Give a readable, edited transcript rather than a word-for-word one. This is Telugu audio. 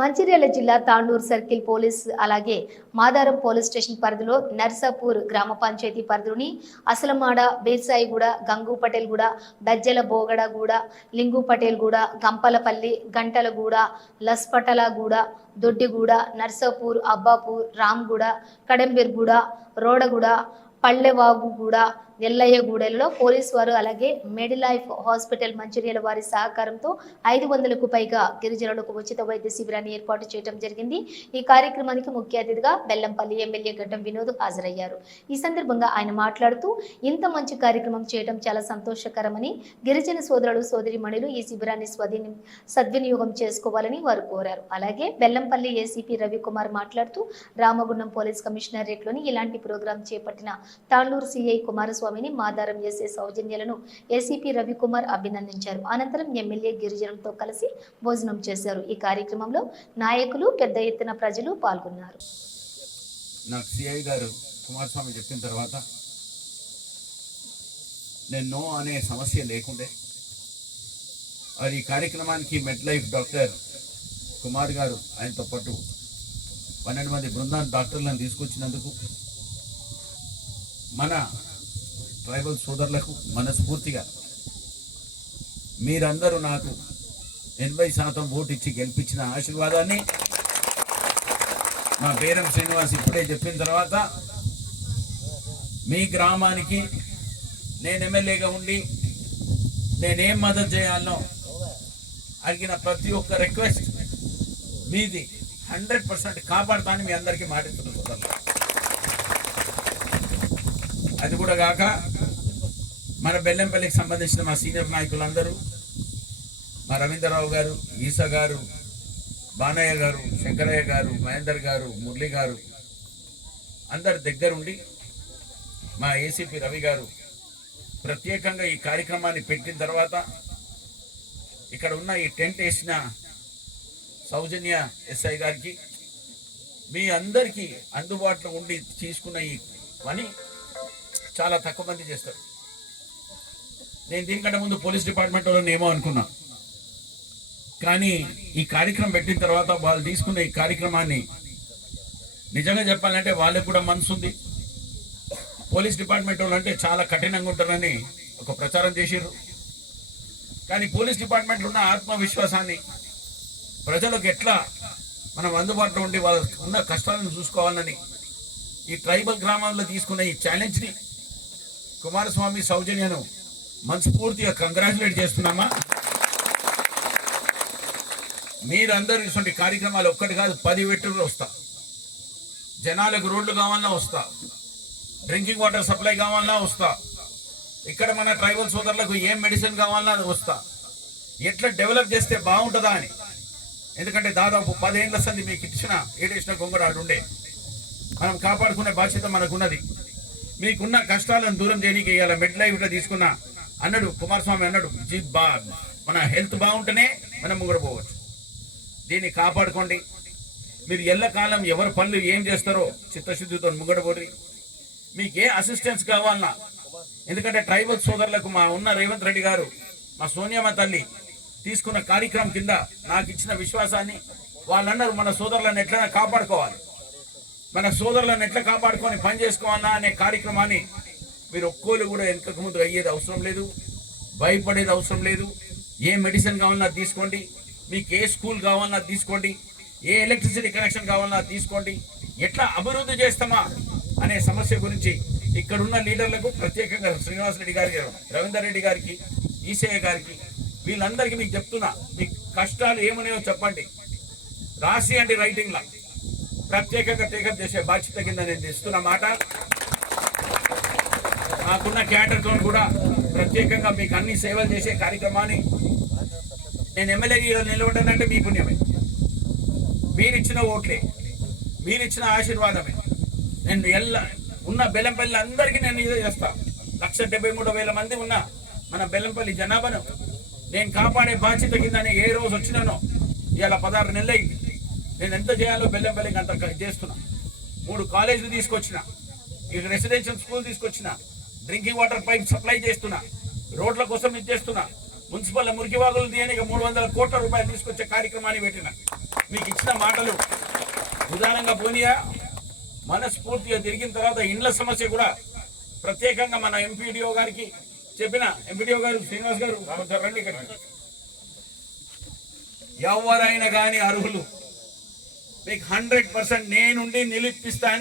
మంచిర్యాల జిల్లా తాండూరు సర్కిల్ పోలీస్ అలాగే మాదారం పోలీస్ స్టేషన్ పరిధిలో నర్సాపూర్ గ్రామ పంచాయతీ పరిధిలోని అసలమాడ బేసాయిగూడ గంగు పటేల్గూడ బెజ్జల బోగడగూడ లింగు పటేల్గూడ గంపలపల్లి గంటలగూడ లస్పటలగూడ దొడ్డిగూడ నర్సాపూర్ అబ్బాపూర్ రామ్గూడ కడంబీర్గూడ రోడగూడ పల్లెవాగుగూడ ఎల్లయ్యగూడెలలో పోలీసు వారు అలాగే మెడిలైఫ్ హాస్పిటల్ మంచిర్యాల వారి సహకారంతో 500కు పైగా గిరిజనులకు ఉచిత వైద్య శిబిరాన్ని ఏర్పాటు చేయడం జరిగింది. ఈ కార్యక్రమానికి ముఖ్య అతిథిగా బెల్లంపల్లి ఎమ్మెల్యే గడ్డం వినోద్ హాజరయ్యారు. ఈ సందర్భంగా ఆయన మాట్లాడుతూ ఇంత మంచి కార్యక్రమం చేయడం చాలా సంతోషకరమని, గిరిజన సోదరులు సోదరిమణులు ఈ శిబిరాన్ని సద్వినియోగం చేసుకోవాలని వారు కోరారు. అలాగే బెల్లంపల్లి ఏసీపీ రవికుమార్ మాట్లాడుతూ రామగుండం పోలీస్ కమిషనరేట్లోని ఇలాంటి ప్రోగ్రాం చేపట్టిన తాండూరు సిఐ కుమారస్వామిని మాదారం ఎస్ఏ సౌజన్యాలను ఏసీపీ రవికుమార్ అభినందించారు. అనంతరం ఎమ్మెల్యే గిరిజనులతో కలిసి భోజనం చేశారు. ఈ కార్యక్రమంలో నాయకులు పెద్ద ఎత్తున ప్రజలు పాల్గొన్నారు. నాకు సిఐ గారు కుమారస్వామి చెప్పిన తర్వాత నేను నో అనే సమస్య లేకుండే అది ఈ కార్యక్రమానికి మెడ్ లైఫ్ డాక్టర్ కుమార్ గారు ఆయనతో పాటు 12 మంది బృందాన్ని డాక్టర్లను తీసుకొచ్చినందుకు మన ట్రైబల్ సోదరులకు మనస్ఫూర్తిగా మీరందరూ నాకు 80% ఓటు ఇచ్చి గెలిపించిన ఆశీర్వాదాన్ని మా బేరం శ్రీనివాస్ ఇప్పుడే చెప్పిన తర్వాత మీ గ్రామానికి నేను ఎమ్మెల్యేగా ఉండి నేనేం మద్దతు చేయాలనో అడిగిన ప్రతి ఒక్క రిక్వెస్ట్ మీది 100% కాపాడుతానని మీ అందరికీ మాటిస్తున్నాను సోదరులు. అది కూడా కాక మన బెల్లంపల్లికి సంబంధించిన మా సీనియర్ నాయకులందరూ మా రవీంద్రరావు గారు, ఈసా గారు, బానయ్య గారు, శంకరయ్య గారు, మహేందర్ గారు, మురళి గారు అందరి దగ్గరుండి మా ఏసీపీ రవి గారు ప్రత్యేకంగా ఈ కార్యక్రమాన్ని పెట్టిన తర్వాత ఇక్కడ ఉన్న ఈ టెంట్ వేసిన సౌజన్య ఎస్ఐ గారికి మీ అందరికీ అందుబాటులో ఉండి తీసుకున్న ఈ పని చాలా తక్కువ మంది చేస్తారు. నేను దీనికంటే ముందు పోలీస్ డిపార్ట్మెంట్ వాళ్ళని ఏమో అనుకున్నా, కానీ ఈ కార్యక్రమం పెట్టిన తర్వాత వాళ్ళు తీసుకున్న ఈ కార్యక్రమాన్ని నిజంగా చెప్పాలంటే వాళ్ళకి కూడా మనసు ఉంది. పోలీస్ డిపార్ట్మెంట్ వాళ్ళు అంటే చాలా కఠినంగా ఉంటారని ఒక ప్రచారం చేసిర్రు, కానీ పోలీస్ డిపార్ట్మెంట్లో ఉన్న ఆత్మవిశ్వాసాన్ని ప్రజలకు ఎట్లా మనం అందుబాటులో ఉండి వాళ్ళకు ఉన్న కష్టాలను చూసుకోవాలని ఈ ట్రైబల్ గ్రామాల్లో తీసుకున్న ఈ ఛాలెంజ్ని కుమారస్వామి సౌజన్యను మనస్ఫూర్తిగా కంగ్రాచులేట్ చేస్తున్నామా. మీరందరూ ఇటువంటి కార్యక్రమాలు ఒక్కటి కాదు 10 వెట్టులు వస్తా. జనాలకు రోడ్లు కావాలన్నా వస్తా, డ్రింకింగ్ వాటర్ సప్లై కావాలన్నా వస్తా, ఇక్కడ మన ట్రైబల్ సోదరులకు ఏం మెడిసిన్ కావాలన్నా వస్తా, ఎట్లా డెవలప్ చేస్తే బాగుంటుందా అని. ఎందుకంటే దాదాపు 10 ఏళ్ల సంది మీకు ఇచ్చిన ఏడేసిన గొంగడు ఆడుండే మనం కాపాడుకునే బాధ్యత మనకున్నది. మీకున్న కష్టాలను దూరం చేయడానికి ఇవాళ మెడ్ లైఫ్లో తీసుకున్న అన్నాడు కుమారస్వామి అన్నాడు, మన హెల్త్ బాగుంటేనే మనం ముంగడ పోవచ్చు. దీన్ని కాపాడుకోండి. మీరు ఎల్లకాలం ఎవరి పనులు ఏం చేస్తారో చిత్తశుద్ధితో ముంగడ పోరి. మీకు ఏ అసిస్టెన్స్ కావాలన్నా, ఎందుకంటే ట్రైబల్ సోదరులకు మా ఉన్న రేవంత్ రెడ్డి గారు, మా సోనియమ్మ తల్లి తీసుకున్న కార్యక్రమం కింద నాకు ఇచ్చిన విశ్వాసాన్ని వాళ్ళందరూ మన సోదరులను ఎట్లా కాపాడుకోవాలి, మన సోదరులను ఎట్లా కాపాడుకొని పని చేసుకోవాలా అనే కార్యక్రమాన్ని మీరు ఒక్కోళ్ళు కూడా వెనకకు ముందు అయ్యేది అవసరం లేదు, భయపడేది అవసరం లేదు. ఏ మెడిసిన్ కావాలన్నా తీసుకోండి, మీకు ఏ స్కూల్ కావాలన్నా తీసుకోండి, ఏ ఎలక్ట్రిసిటీ కనెక్షన్ కావాలన్నా తీసుకోండి. ఎట్లా అభివృద్ధి చేస్తామా అనే సమస్య గురించి ఇక్కడున్న లీడర్లకు ప్రత్యేకంగా శ్రీనివాస్ రెడ్డి గారికి, రవీందర్ రెడ్డి గారికి, ఈసయ్య గారికి వీళ్ళందరికీ మీకు చెప్తున్నా, మీ కష్టాలు ఏమన్నాయో చెప్పండి. రాసి అంటే రైటింగ్లా ప్రత్యేకంగా టేకప్ చేసే బాధ్యత కింద నేను ఇస్తున్న మాట. నాకున్న క్యాడర్తో కూడా ప్రత్యేకంగా మీకు అన్ని సేవలు చేసే కార్యక్రమాన్ని నేను ఎమ్మెల్యే నిలబడ్డానంటే మీ పుణ్యమే, మీరిచ్చిన ఓట్లే, మీరిచ్చిన ఆశీర్వాదమే. నేను ఉన్న బెల్లంపల్లి అందరికీ నేను ఇదే చేస్తా. 1,73,000 మంది ఉన్న మన బెల్లంపల్లి జనాభాను నేను కాపాడే బాధ్యత కింద ఏ రోజు వచ్చినానో ఇవాళ 16 నెలలు అయింది. నేను ఎంత చేయాలో బెల్లంపల్లికి అంత చేస్తున్నా. 3 కాలేజీలు తీసుకొచ్చిన, ఇక రెసిడెన్షియల్ స్కూల్ తీసుకొచ్చిన, డ్రింకింగ్ వాటర్ పైప్ సప్లై చేస్తున్నా, రోడ్ల కోసం ఇది చేస్తున్నా, మున్సిపల్ మురికి వాగులు తీయడానికి 300 కోట్ల రూపాయలు తీసుకొచ్చే కార్యక్రమాన్ని పెట్టిన. మీకు ఇచ్చిన మాటలు ఉదాహరణంగా పోనీయా. మనస్ఫూర్తిగా తిరిగిన తర్వాత ఇండ్ల సమస్య కూడా ప్రత్యేకంగా మన ఎంపీడీఓ గారికి చెప్పిన. ఎంపీడీఓ గారు శ్రీనివాస్ గారు రండి ఇక్కడికి. ఎవరైనా కానీ అర్హులు మీకు 100% నేనుండి నిలిపిస్తా అని